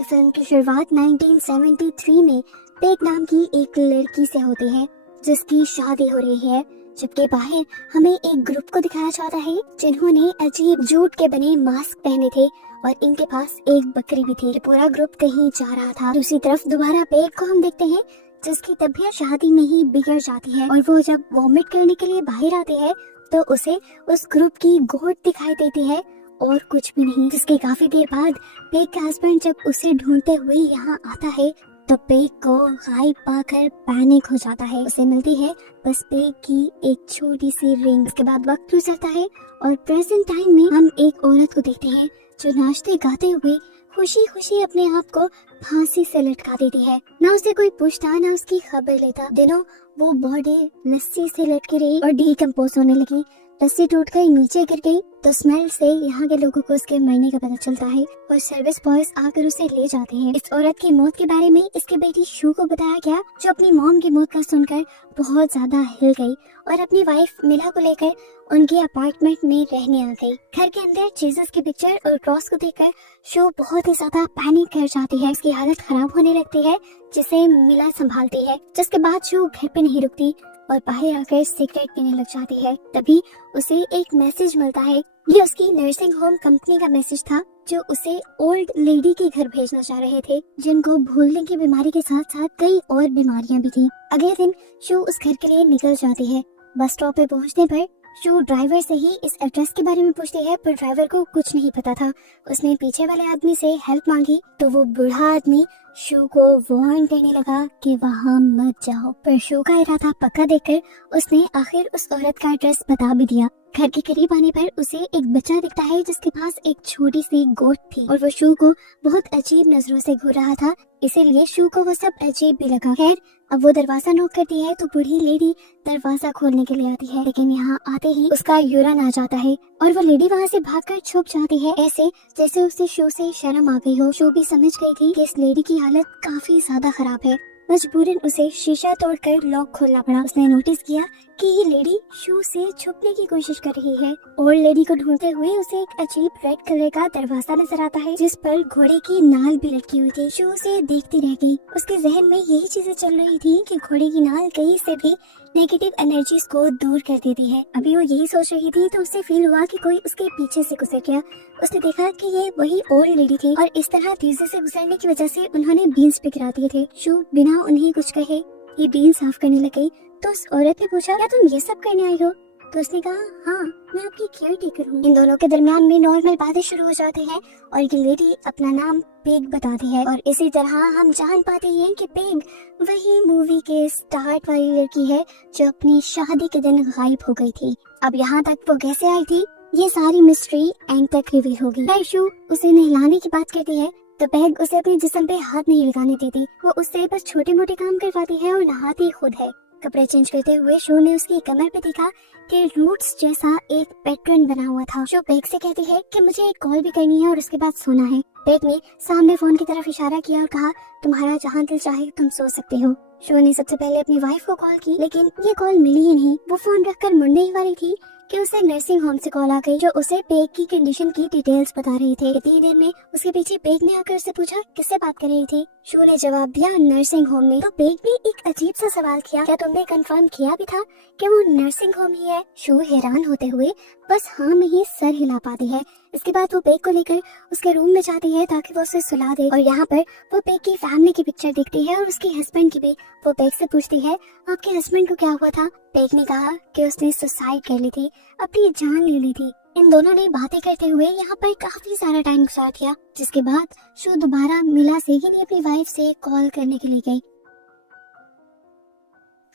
तो फिल्म की शुरुआत 1973 में पेग नाम की एक लड़की से होती है जिसकी शादी हो रही है, जबकि बाहर हमें एक ग्रुप को दिखाया जाता है जिन्होंने अजीब जूट के बने मास्क पहने थे और इनके पास एक बकरी भी थी। पूरा ग्रुप कहीं जा रहा था। दूसरी तरफ दोबारा पेग को हम देखते हैं जिसकी तबीयत शादी में ही बिगड़ जाती है और वो जब वॉमिट करने के लिए बाहर आती है तो उसे उस ग्रुप की गोट दिखाई देती है और कुछ भी नहीं। जिसके काफी देर बाद पेग का हस्बैंड जब उसे ढूंढते हुए यहाँ आता है तो पेग को गायब पाकर पैनिक हो जाता है। उसे मिलती है बस पेग की एक छोटी सी रिंग। उसके बाद वक्त गुजरता है और प्रेजेंट टाइम में हम एक औरत को देखते हैं जो नाचते गाते हुए खुशी खुशी अपने आप को फांसी से लटका देती है। ना उसे कोई पूछता ना उसकी खबर लेता। दिनों वो बॉडी लस्सी से लटकी रही और डिकम्पोज होने लगी। लस्सी टूट कर नीचे गिर गई तो स्मेल से यहाँ के लोगों को उसके मरने का पता चलता है और सर्विस बॉयज आकर उसे ले जाते हैं। इस औरत की मौत के बारे में इसकी बेटी शू को बताया गया जो अपनी मॉम की मौत का सुनकर बहुत ज्यादा हिल गई और अपनी वाइफ मिला को लेकर उनके अपार्टमेंट में रहने आ गई। घर के अंदर जीसस की पिक्चर और क्रॉस को देखकर शू बहुत ही ज्यादा पैनिक कर जाती है। उसकी हालत खराब होने लगती है जिसे मिला संभालती है। जिसके बाद शू घर पे नहीं रुकती और बाहर आकर सिगरेट पीने लग जाती है। तभी उसे एक मैसेज मिलता है। ये उसकी नर्सिंग होम कंपनी का मैसेज था जो उसे ओल्ड लेडी के घर भेजना चाह रहे थे जिनको भूलने की बीमारी के साथ साथ कई और बीमारियां भी थी। अगले दिन शू उस घर के लिए निकल जाती है। बस स्टॉप पे पहुंचने पर शू ड्राइवर से ही इस एड्रेस के बारे में पूछती है पर ड्राइवर को कुछ नहीं पता था। उसने पीछे वाले आदमी से हेल्प मांगी तो वो बूढ़ा आदमी शू को वार्न करने लगा कि वहाँ मत जाओ, पर शू का इरादा पक्का देखकर उसने आखिर उस औरत का एड्रेस बता भी दिया। घर के करीब आने पर उसे एक बच्चा दिखता है जिसके पास एक छोटी सी गोट थी और वो शू को बहुत अजीब नजरों से घूर रहा था, इसीलिए शू को वो सब अजीब भी लगा। खैर अब वो दरवाजा नॉक करती है तो बूढ़ी लेडी दरवाजा खोलने के लिए आती है, लेकिन यहाँ आते ही उसका यूरिन आ जाता है और वो लेडी वहाँ से भागकर छुप जाती है, ऐसे जैसे उसे शू से शर्म आ गई हो। शू भी समझ गई थी कि इस लेडी की हालत काफी ज्यादा खराब है। मजबूरन उसे शीशा तोड़कर लॉक खोलना पड़ा। उसने नोटिस किया कि ये लेडी शू से छुपने की कोशिश कर रही है और लेडी को ढूंढते हुए उसे एक अजीब रेड कलर का दरवाजा नजर आता है जिस पर घोड़े की नाल भी लटकी हुई थी। शू उसे देखती रह गई। उसके जहन में यही चीजें चल रही थी कि घोड़े की नाल कहीं से भी नेगेटिव एनर्जीज को दूर कर देती है। अभी वो यही सोच रही थी तो उसे फील हुआ कि कोई उसके पीछे से गुजर गया। उसने देखा कि ये वही ओल्ड लेडी थी और इस तरह तेजी से गुजरने की वजह से उन्होंने बीन्स भी गिरा दिए थे। शू बिना उन्हें कुछ कहे ये बीन साफ करने लग गई तो उस औरत ने पूछा क्या तुम ये सब करने आई हो? तो उसने कहा हाँ मैं आपकी केयर टेकर हूँ। इन दोनों के दरमियान में नॉर्मल बातें शुरू हो जाती हैं और ये लेडी अपना नाम पेग बताती है और इसी तरह हम जान पाते हैं कि पेग वही मूवी के स्टार्ट वाली लड़की है जो अपनी शादी के दिन गायब हो गई थी। अब यहाँ तक वो कैसे आई थी ये सारी मिस्ट्री एंड तक रिवील होगी। शू उसे नहलाने की बात करती है तो पेग उसे अपने जिस्म पे हाथ नहीं लगाने देती। वो उससे बस छोटे मोटे काम करवाती है और नहाती खुद है। कपड़े चेंज करते हुए शू ने उसकी कमर पे देखा कि रूट्स जैसा एक पैटर्न बना हुआ था। शू पेग से कहती है कि मुझे एक कॉल भी करनी है और उसके बाद सोना है। पेग ने सामने फोन की तरफ इशारा किया और कहा तुम्हारा जहाँ दिल चाहे तुम सो सकते हो। शू ने सबसे पहले अपनी वाइफ को कॉल की लेकिन ये कॉल मिली ही नहीं। वो फोन रखकर मुड़ने ही वाली थी कि उसे नर्सिंग होम से कॉल आ गई जो उसे पेग की कंडीशन की डिटेल्स बता रही थी। इतनी देर में उसके पीछे पेग ने आकर उससे पूछा किससे बात कर रही थी। शू ने जवाब दिया नर्सिंग होम में। तो पेग ने एक अजीब सा सवाल किया क्या तुमने कंफर्म किया भी था कि वो नर्सिंग होम ही है? शू हैरान होते हुए बस हाँ में ही सर हिला पाती है। इसके बाद वो पेग को लेकर उसके रूम में जाती है ताकि वो उसे सुला दे और यहाँ पर वो पेग की फैमिली की पिक्चर देखती है और उसके हस्बैंड की भी। वो पेग से पूछती है आपके हस्बैंड को क्या हुआ था? पेग ने कहा कि उसने सुसाइड कर ली थी, अपनी जान ले ली थी। इन दोनों ने बातें करते हुए यहाँ पर काफी सारा टाइम गुजार दिया जिसके बाद शू दोबारा मिला से ही अपनी वाइफ से कॉल करने के लिए गई।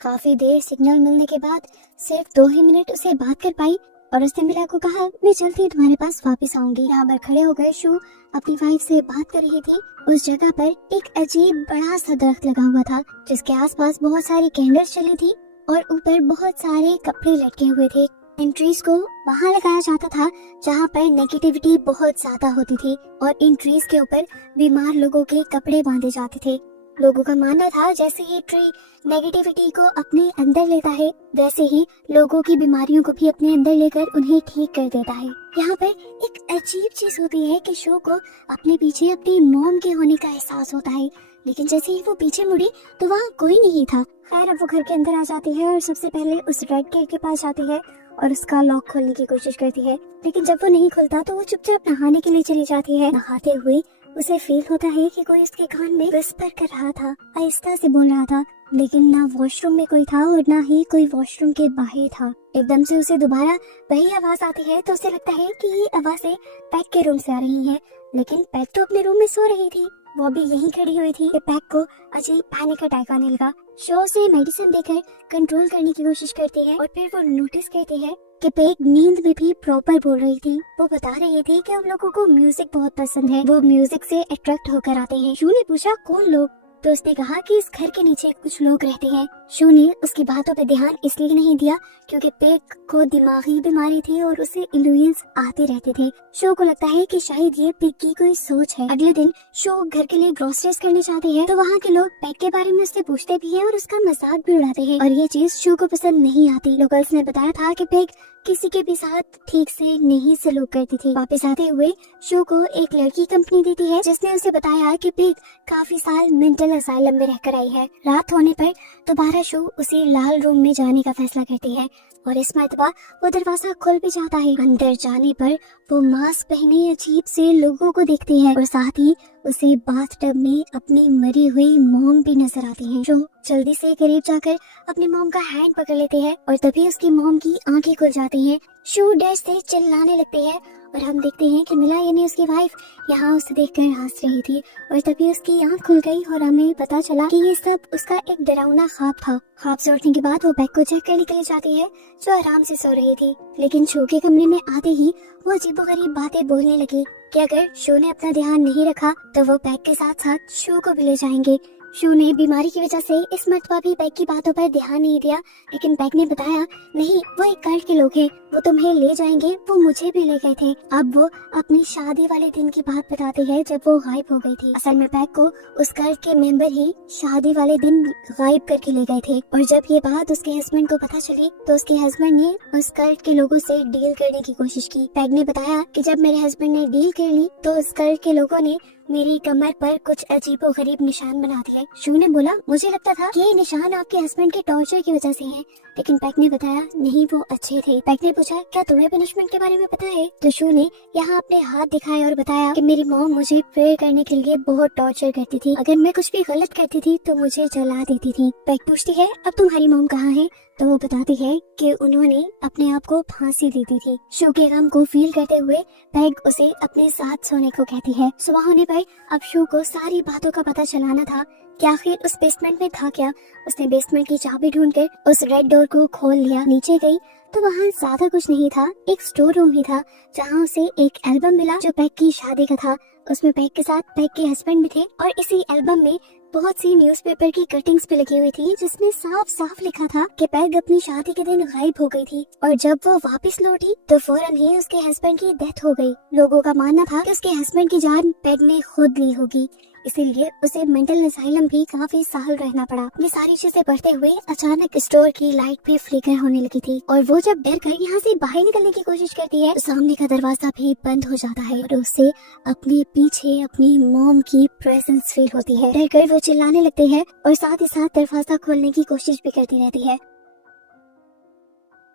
काफी देर सिग्नल मिलने के बाद सिर्फ 2 ही मिनट उसे बात कर पाई और उसने मिला को कहा मैं जल्दी तुम्हारे पास वापस आऊंगी। यहाँ पर खड़े होकर शू अपनी वाइफ से बात कर रही थी। उस जगह पर एक अजीब बड़ा सा दरख्त लगा हुआ था जिसके आसपास बहुत सारी कैंडल्स चली थी और ऊपर बहुत सारे कपड़े लटके हुए थे। इन ट्रीज को वहाँ लगाया जाता था जहाँ पर नेगेटिविटी बहुत ज्यादा होती थी और इन ट्रीज के ऊपर बीमार लोगों के कपड़े बांधे जाते थे। लोगों का मानना था जैसे ही ट्री नेगेटिविटी को अपने अंदर लेता है, वैसे ही लोगों की बीमारियों को भी अपने अंदर लेकर उन्हें ठीक कर देता है। यहाँ पर एक अजीब चीज होती है कि शो को अपने पीछे अपनी मॉम के होने का एहसास होता है, लेकिन जैसे ही वो पीछे मुड़ी तो वहाँ कोई नहीं था। खैर, अब वो घर के अंदर आ जाती है और सबसे पहले उस रेड केक के पास जाती है और उसका लॉक खोलने की कोशिश करती है, लेकिन जब वो नहीं खुलता तो वो चुपचाप नहाने के लिए चली जाती है। नहाते हुए उसे फील होता है कि कोई उसके कान में विस्पर कर रहा था, आहिस्ता से बोल रहा था, लेकिन ना वॉशरूम में कोई था और ना ही कोई वॉशरूम के बाहर था। एकदम से उसे दोबारा वही आवाज आती है तो उसे लगता है कि ये आवाजें पैक के रूम से आ रही है, लेकिन पैक तो अपने रूम में सो रही थी, वो भी यहीं खड़ी हुई थी। पैक को अजीब पैनिक अटैक आने लगा। शो से मेडिसिन देकर कंट्रोल करने की कोशिश करती है और फिर वो नोटिस करती है कि पैक नींद में भी प्रॉपर बोल रही थी। वो बता रही थी कि उन लोगों को म्यूजिक बहुत पसंद है, वो म्यूजिक से अट्रैक्ट होकर आते हैं। शू ने पूछा कौन लोग, तो उसने कहा कि इस घर के नीचे कुछ लोग रहते हैं। शू ने उसकी बातों पे ध्यान इसलिए नहीं दिया क्योंकि पैक को दिमागी बीमारी थी और उसे इल्यूजन्स आते रहते थे। शो को लगता है कि शायद ये पैक की कोई सोच है। अगले दिन शो घर के लिए ग्रोसरीज करने जाते हैं तो वहाँ के लोग पैक के बारे में उससे पूछते भी हैं और उसका मजाक भी उड़ाते हैं, और ये चीज शो को पसंद नहीं आती। लोकल्स ने बताया था कि पैक किसी के भी साथ ठीक से नहीं सलूक करती थी। वापस आते हुए शो को एक लड़की कंपनी देती है जिसने उसे बताया कि पैक काफी साल मेंटल असाइलम में रहकर आई है। रात होने पर दोबारा शो उसे लाल रूम में जाने का फैसला करती है और इस मर्तबा वो दरवाजा खुल भी जाता है। अंदर जाने पर वो मास्क पहने अजीब से लोगों को देखती है और साथ ही उसे बाथटब में अपनी मरी हुई मॉम भी नजर आती है। शो जल्दी से करीब जाकर अपनी मॉम का हैंड पकड़ लेते हैं और तभी उसकी मॉम की आंखें खुल जाती हैं। शो डर से चिल्लाने लगते हैं और हम देखते हैं कि मिला यानी उसकी वाइफ यहाँ उसे देखकर हंस रही थी और तभी उसकी आंख खुल गई और हमें पता चला कि ये सब उसका एक डरावना ख्वाब था। ख्वाब से उठने के बाद वो बैग को चेक करने के लिए जाती है जो आराम से सो रही थी, लेकिन शो के कमरे में आते ही वो अजीबोगरीब बातें बोलने लगी कि अगर शो ने अपना ध्यान नहीं रखा तो वो बैग के साथ साथ शो को भी ले जाएंगे। शो ने बीमारी की वजह से इस मर्तबा भी बैग की बातों पर ध्यान नहीं दिया, लेकिन बैग ने बताया नहीं वो एक कल्ट के लोग हैं, वो तुम्हें ले जाएंगे, वो मुझे भी ले गए थे। अब वो अपनी शादी वाले दिन की बात बताती है जब वो गायब हो गई थी। असल में बैग को उस कल्ट के मेंबर ही शादी वाले दिन गायब करके ले गए थे और जब ये बात उसके हस्बैंड को पता चली तो उसके हस्बैंड ने उस कल्ट के लोगों से डील करने की कोशिश की। बैग ने बताया कि जब मेरे हस्बैंड ने डील कर ली तो उस कल्ट के लोगों ने मेरी कमर पर कुछ अजीबोगरीब निशान बना दिए। शू ने बोला मुझे लगता था कि ये निशान आपके हस्बैंड के टॉर्चर की वजह से हैं, लेकिन पैक ने बताया नहीं वो अच्छे थे। पैक ने पूछा क्या तुम्हें पनिशमेंट के बारे में पता है, तो शू ने यहाँ अपने हाथ दिखाए और बताया कि मेरी मॉम मुझे प्रेयर करने के लिए बहुत टॉर्चर करती थी, अगर मैं कुछ भी गलत करती थी तो मुझे जला देती थी। पैक पूछती है अब तुम्हारी मॉम कहाँ है, तो वो बताती है कि उन्होंने अपने आप को फांसी दी थी। शो के गम को फील करते हुए पैग उसे अपने साथ सोने को कहती है। सुबह होने पर अब शो को सारी बातों का पता चलाना था कि आखिर उस बेसमेंट में था क्या। उसने बेसमेंट की चाबी ढूंढकर उस रेड डोर को खोल लिया। नीचे गई तो वहाँ ज्यादा कुछ नहीं था, एक स्टोर रूम ही था जहाँ उसे एक एल्बम मिला जो पैग की शादी का था। उसमें पैग के साथ पैग के हस्बैंड भी थे और इसी एल्बम में बहुत सी न्यूज़पेपर की कटिंग्स भी लगी हुई थी जिसमें साफ साफ लिखा था कि पैग अपनी शादी के दिन गायब हो गई थी और जब वो वापस लौटी तो फौरन ही उसके हस्बैंड की डेथ हो गई। लोगों का मानना था कि उसके हस्बैंड की जान पैग ने खुद ली होगी, इसीलिए उसे मेंटल असाइलम भी काफी साल रहना पड़ा। ये सारी चीजें पढ़ते हुए अचानक स्टोर की लाइट भी फ्लिकर होने लगी थी और वो जब डर कर यहाँ से बाहर निकलने की कोशिश करती है तो सामने का दरवाजा भी बंद हो जाता है और उसे अपने पीछे अपनी मॉम की प्रेजेंस फील होती है। डर कर वो चिल्लाने लगते हैं और साथ ही साथ दरवाजा खोलने की कोशिश भी करती रहती है।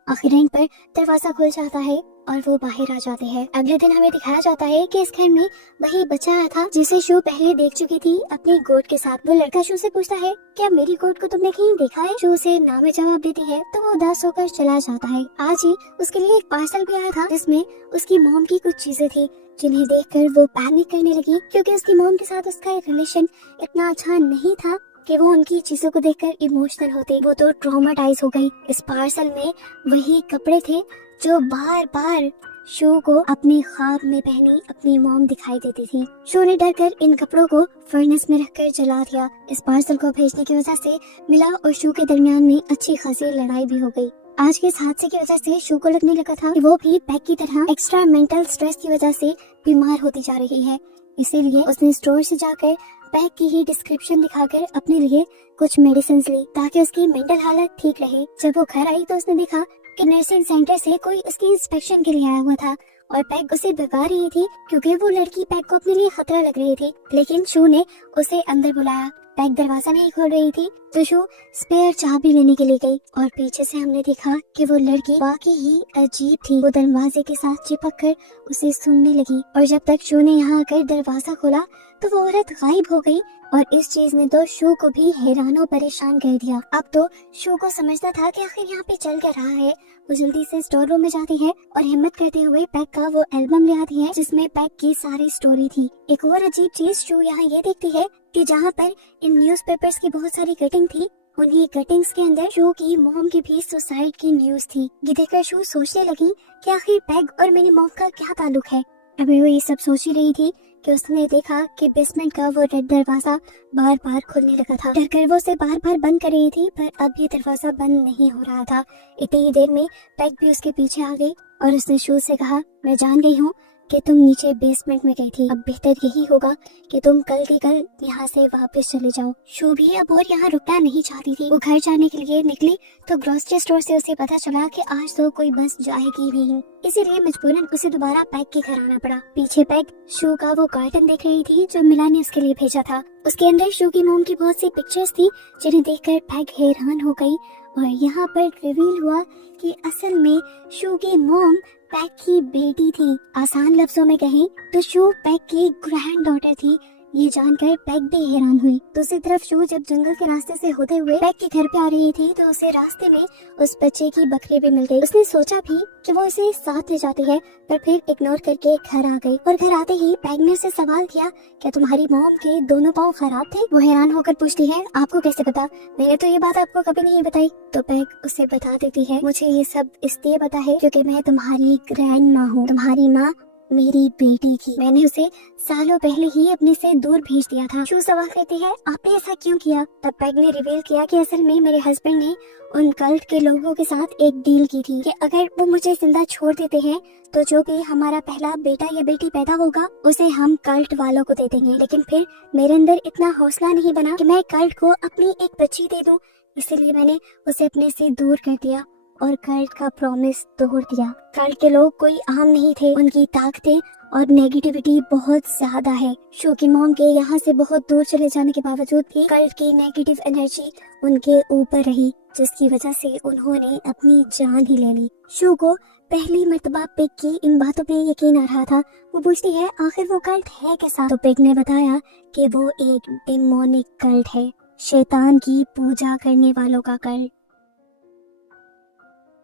आखिर पर दरवाजा खुल जाता है और वो बाहर आ जाते हैं। अगले दिन हमें दिखाया जाता है कि इस घर में वही बच्चा आया था जिसे शो पहले देख चुकी थी अपनी गोट के साथ। वो लड़का शो से पूछता है क्या मेरी गोट को तुमने कहीं देखा है। शो उसे ना में जवाब देती है तो वो उदास होकर चला जाता है। आज ही उसके लिए एक पार्सल भी आया था जिसमें उसकी मॉम की कुछ चीजें थी जिन्हें देखकर वो पैनिक करने लगी क्योंकि उसकी मॉम के साथ उसका रिलेशन इतना अच्छा नहीं था कि वो उनकी चीजों को देखकर इमोशनल होती। वो तो ट्रॉमाटाइज हो गई। इस पार्सल में वही कपड़े थे जो बार बार शो को अपने ख्वाब में पहनी अपनी मॉम दिखाई देती थी। शो ने डर कर इन कपड़ों को फर्नेस में रखकर जला दिया। इस पार्सल को भेजने की वजह से मिला और शो के दरमियान में अच्छी खासी लड़ाई भी हो गई। आज के इस हादसे की वजह से शो को लगने लगा था कि वो भी पैग की तरह एक्स्ट्रा मेंटल स्ट्रेस की वजह से बीमार होती जा रही है। इसीलिए उसने स्टोर से जाकर पैक की ही डिस्क्रिप्शन दिखाकर अपने लिए कुछ मेडिसिन ली ताकि उसकी मेंटल हालत ठीक रहे। जब वो घर आई तो उसने देखा कि नर्सिंग सेंटर से कोई उसकी इंस्पेक्शन के लिए आया हुआ था और पैक उसे भगा रही थी क्योंकि वो लड़की पैक को अपने लिए खतरा लग रही थी। लेकिन शू ने उसे अंदर बुलाया। पैक दरवाजा नहीं खोल रही थी तो शू स्पेयर चाबी लेने के लिए गई और पीछे से हमने देखा कि वो लड़की वाकई ही अजीब थी। वो दरवाजे के साथ चिपक कर उसे सुनने लगी और जब तक शू ने यहाँ आकर दरवाजा खोला तो वो औरत गायब हो गई और इस चीज ने तो शू को भी हैरान और परेशान कर दिया। अब तो शू को समझना था कि आखिर यहाँ पे चल क्या रहा है। वो जल्दी से स्टोर रूम में जाती है और हिम्मत करते हुए पैक का वो एल्बम ले आती है जिसमें पैक की सारी स्टोरी थी। एक और अजीब चीज शू यहाँ ये देखती है कि जहाँ पर इन न्यूज़पेपर्स की बहुत सारी कटिंग थी, उन्हीं कटिंग्स के अंदर शू की मॉम की भी सुसाइड की न्यूज थी। ये देखकर शू सोचने लगी कि आखिर पैक और मेरी मॉम का क्या ताल्लुक है। अभी वो ये सब सोच ही रही थी कि उसने देखा कि बेसमेंट का वो रेड दरवाजा बार बार खुलने लगा था। डरकर वो उसे बार बार बंद कर रही थी पर अब ये दरवाजा बंद नहीं हो रहा था। इतनी ही देर में पैक भी उसके पीछे आ गई और उसने शू से कहा, मैं जान गई हूँ कि तुम नीचे बेसमेंट में गई थी। अब बेहतर यही होगा कि तुम कल के कल यहाँ से वापस चले जाओ। शू भी अब और यहाँ रुकना नहीं चाहती थी। वो घर जाने के लिए निकली तो ग्रोसरी स्टोर से उसे पता चला कि आज तो कोई बस जाएगी भी नहीं, इसीलिए मजबूरन उसे दोबारा पैक के घर आना पड़ा। पीछे पैक शू का वो कार्टन देख रही थी जो मिला ने उसके लिए भेजा था। उसके अंदर शू की मोम की बहुत सी पिक्चर्स थी जिन्हें देखकर पैक हैरान हो गई और यहाँ पर रिवील हुआ कि असल में शू की मोम पैक की बेटी थी। आसान लफ्जों में कहें तो शू पैक की ग्रैंड डॉटर थी। ये जानकर पैक भी हैरान हुई। दूसरी तरफ शू जब जंगल के रास्ते से होते हुए पैक के घर पे आ रही थी तो उसे रास्ते में उस बच्चे की बकरी भी मिल गई। उसने सोचा भी कि वो उसे साथ ले जाती है पर फिर इग्नोर करके घर आ गई और घर आते ही पैक ने उसे सवाल किया, क्या तुम्हारी मॉम के दोनों पाँव खराब थे? वो हैरान होकर पूछती है, आपको कैसे पता? मैंने तो ये बात आपको कभी नहीं बताई। तो पैक उसे बता देती है, मुझे ये सब इसलिए पता है क्योंकि मैं तुम्हारी ग्रैंड माँ हूँ। तुम्हारी माँ मेरी बेटी थी। मैंने उसे सालों पहले ही अपने से दूर भेज दिया था। शू सवाल करती है, आपने ऐसा क्यों किया? तब पैक ने रिवील किया कि असल में मेरे हस्बैंड ने उन कल्ट के लोगों के साथ एक डील की थी कि अगर वो मुझे जिंदा छोड़ देते हैं तो जो भी हमारा पहला बेटा या बेटी पैदा होगा उसे हम कल्ट वालों को दे देंगे। लेकिन फिर मेरे अंदर इतना हौसला नहीं बना कि मैं कल्ट को अपनी एक बच्ची दे दूं, इसलिए मैंने उसे अपने से दूर कर दिया और कल्ट का प्रॉमिस तोड़ दिया। कल्ट के लोग कोई आम नहीं थे, उनकी ताकतें और नेगेटिविटी बहुत ज्यादा है। शू की मॉम के यहाँ से बहुत दूर चले जाने के बावजूद भी कल्ट की नेगेटिव एनर्जी उनके ऊपर रही जिसकी वजह से उन्होंने अपनी जान ही ले ली। शू को पहली मर्तबा पिग की इन बातों पे यकीन आ रहा था। वो पूछती है, आखिर वो कल्ट है कैसा? तो पिग ने बताया कि वो एक डिमोनिक कल्ट है, शैतान की पूजा करने वालों का कल्ट।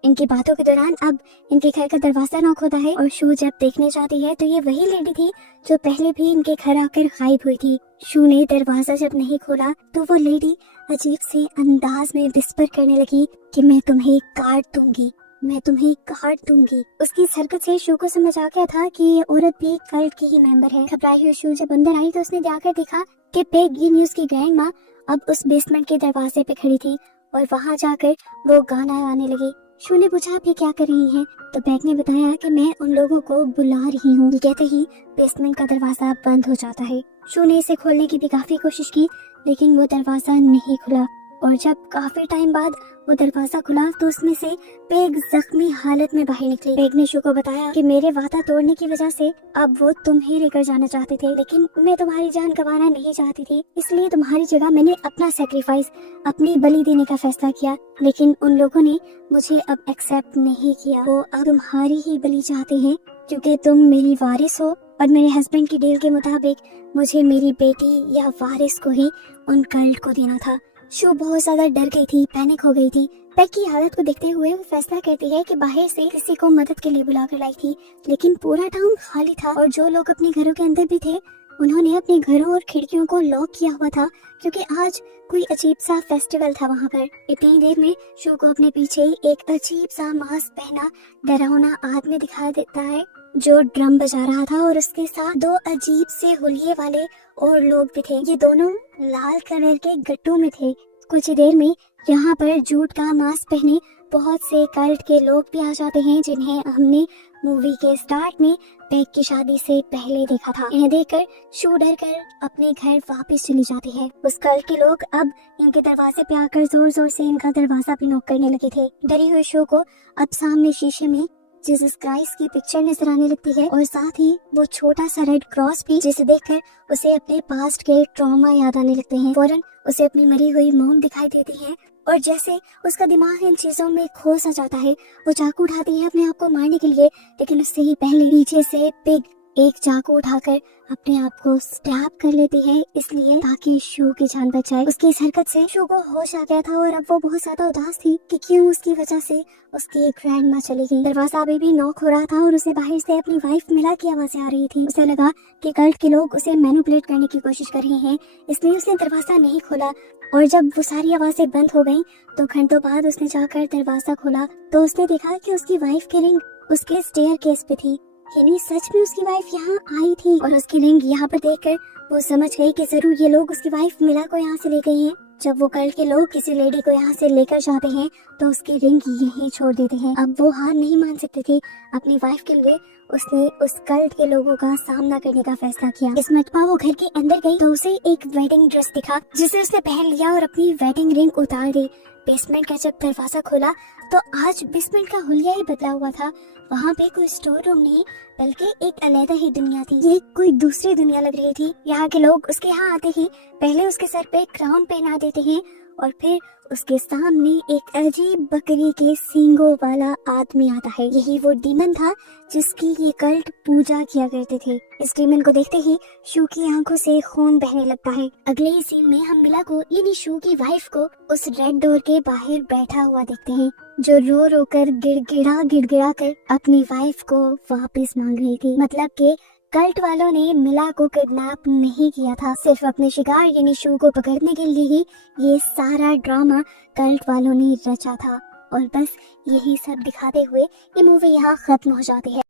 इनकी बातों के दौरान अब इनके घर का दरवाजा नॉक होता है और शू जब देखने जाती है तो ये वही लेडी थी जो पहले भी इनके घर आकर गायब हुई थी। शू ने दरवाजा जब नहीं खोला तो वो लेडी अजीब से अंदाज में विस्पर करने लगी कि मैं तुम्हें काट दूंगी, मैं तुम्हें काट दूंगी। उसकी हरकत से शू को समझ आ गया था कि ये औरत भी कल्ट की ही मेंबर है। घबराई हुई शू जब अंदर आई तो उसने जाकर देखा कि पेग ये न्यूज़ की ग्रैंड माँ अब उस बेसमेंट के दरवाजे पे खड़ी थी और वहाँ जाकर वो गाना गाने लगी। शू ने पूछा, आप ये क्या कर रही हैं? तो पैक ने बताया कि मैं उन लोगों को बुला रही हूँ। ये कहते ही बेसमेंट का दरवाजा बंद हो जाता है। शू ने इसे खोलने की भी काफी कोशिश की लेकिन वो दरवाजा नहीं खुला और जब काफी टाइम बाद वो दरवाजा खुला तो उसमें से पेग जख्मी हालत में बाहर निकली। पेग ने शू को बताया कि मेरे वादा तोड़ने की वजह से अब वो तुम्हें लेकर जाना चाहते थे लेकिन मैं तुम्हारी जान गंवाना नहीं चाहती थी, इसलिए तुम्हारी जगह मैंने अपना सेक्रीफाइस, अपनी बलि देने का फैसला किया। लेकिन उन लोगों ने मुझे अब एक्सेप्ट नहीं किया। वो अब तुम्हारी ही बलि चाहते हैं क्योंकि तुम मेरी वारिस हो और मेरे हस्बैंड की डील के मुताबिक मुझे मेरी बेटी या वारिस को ही उन कल्ट को देना था। शू बहुत ज्यादा डर गई थी, पैनिक हो गई थी। पैक की हालत को देखते हुए वो फैसला करती है कि बाहर से किसी को मदद के लिए बुलाकर लाई थी लेकिन पूरा टाउन खाली था और जो लोग अपने घरों के अंदर भी थे उन्होंने अपने घरों और खिड़कियों को लॉक किया हुआ था क्योंकि आज कोई अजीब सा फेस्टिवल था वहाँ पर। इतनी देर में शू को अपने पीछे एक अजीब सा मास्क पहना डरावना आदमी दिखाई देता है जो ड्रम बजा रहा था और उसके साथ दो अजीब से हुलिये वाले और लोग भी थे। ये दोनों लाल कलर के गट्टू में थे। कुछ देर में यहाँ पर जूट का मास्क पहने बहुत से कल्ट के लोग भी आ जाते हैं जिन्हें हमने मूवी के स्टार्ट में पेग की शादी से पहले देखा था। इन्हें देखकर शू डर कर अपने घर वापस चली जाती है। उस कल के लोग अब इनके दरवाजे पे आकर जोर जोर से इनका दरवाजा भी नॉक करने लगे थे। डरी हुई शू को अब सामने शीशे में जीसस क्राइस्ट की पिक्चर नजर आने लगती है और साथ ही वो छोटा सा रेड क्रॉस भी, जिसे देखकर उसे अपने पास्ट के ट्रॉमा याद आने लगते हैं। फौरन उसे अपनी मरी हुई मॉम दिखाई देती है और जैसे उसका दिमाग इन चीजों में खो सा जाता है, वो चाकू उठाती है अपने आप को मारने के लिए, लेकिन उससे ही पहले पीछे से पिग एक चाकू उठाकर अपने आप को स्टैब कर लेती है, इसलिए ताकि शू की जान बच जाए। उसकी इस हरकत से शू को होश आ गया था और अब वो बहुत ज्यादा उदास थी कि क्यों उसकी वजह से उसकी ग्रैंड माँ चली गई। दरवाजा अभी भी नॉक हो रहा था और उसे बाहर से अपनी वाइफ मिला की आवाजें आ रही थी। उसे लगा कि कल्ट के लोग उसे मैनिपुलेट करने की कोशिश कर रहे हैं, इसलिए उसने दरवाजा नहीं खोला। और जब वो सारी आवाजें बंद हो गयी तो घंटों बाद उसने जाकर दरवाजा खोला तो उसने देखा कि उसकी वाइफ की रिंग उसके स्टेयर केस पे थी। यानी सच में उसकी वाइफ यहाँ आई थी और उसकी रिंग यहाँ पर देखकर वो समझ गई कि जरूर ये लोग उसकी वाइफ मिला को यहाँ से ले गए हैं। जब वो कल्ट के लोग किसी लेडी को यहाँ से लेकर जाते हैं तो उसकी रिंग यहीं छोड़ देते हैं। अब वो हार नहीं मान सकती थी अपनी वाइफ के लिए, उसने उस कल्ट के लोगों का सामना करने का फैसला किया। इस मटपा वो घर के अंदर गई तो उसे एक वेडिंग ड्रेस दिखा जिसे उसने पहन लिया और अपनी वेडिंग रिंग उतार दी। बेसमेंट का जब दरवाजा खोला तो आज बेसमेंट का हुलिया ही बदला हुआ था। वहाँ पे कोई स्टोर रूम नहीं बल्कि एक अलग ही दुनिया थी। ये कोई दूसरी दुनिया लग रही थी। यहाँ के लोग उसके यहाँ आते ही पहले उसके सर पे क्राउन पहना देते हैं और फिर उसके सामने एक अजीब बकरी के सींगों वाला आदमी आता है। यही वो डीमन था जिसकी ये कल्ट पूजा किया करते थे। इस डीमन को देखते ही शू की आंखों से खून बहने लगता है। अगले ही सीन में हम मिला को यानी शू की वाइफ को उस रेड डोर के बाहर बैठा हुआ देखते हैं, जो रो रो कर गिड़गिड़ा कर अपनी वाइफ को वापस मांग रही थी। मतलब के कल्ट वालों ने मिला को किडनैप नहीं किया था, सिर्फ अपने शिकार यानी शू को पकड़ने के लिए ही ये सारा ड्रामा कल्ट वालों ने रचा था। और बस यही सब दिखाते हुए ये मूवी यहाँ खत्म हो जाती है।